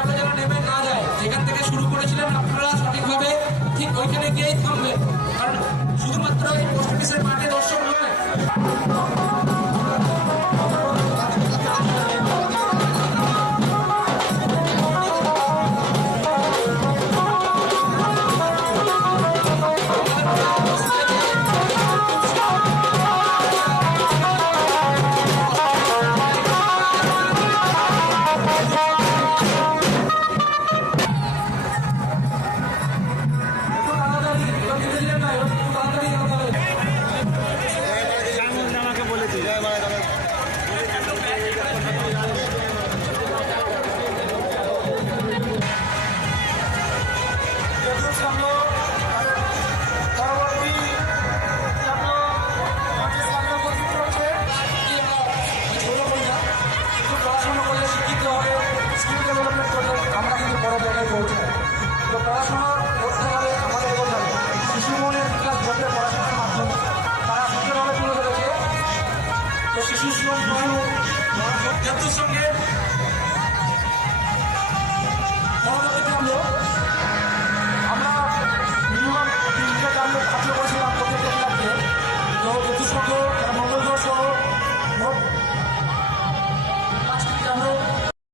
আমরা যেন নেমে না যায়, যেখান থেকে শুরু করেছিলেন আপনারা সঠিকভাবে ঠিক ওইখানে গিয়েই থামবেন, কারণ শুধুমাত্র এই পোস্ট অফিসের মাঠে দর্শক নয়।